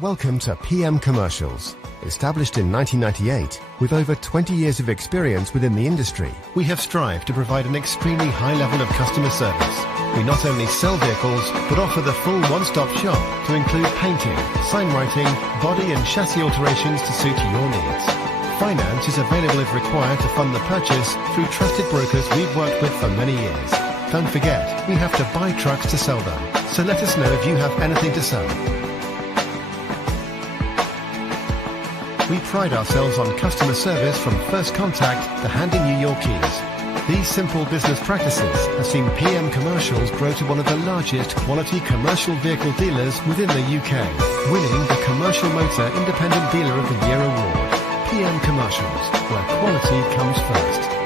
Welcome to PM Commercials. Established in 1998, with over 20 years of experience within the industry, we have strived to provide an extremely high level of customer service. We not only sell vehicles, but offer the full one-stop shop to include painting, sign writing, body and chassis alterations to suit your needs. Finance is available if required to fund the purchase through trusted brokers we've worked with for many years. Don't forget, we have to buy trucks to sell them, so let us know if you have anything to sell. We pride ourselves on customer service from first contact to handing you your keys. These simple business practices have seen PM Commercials grow to one of the largest quality commercial vehicle dealers within the UK, winning the Commercial Motor Independent Dealer of the Year award. PM Commercials, where quality comes first.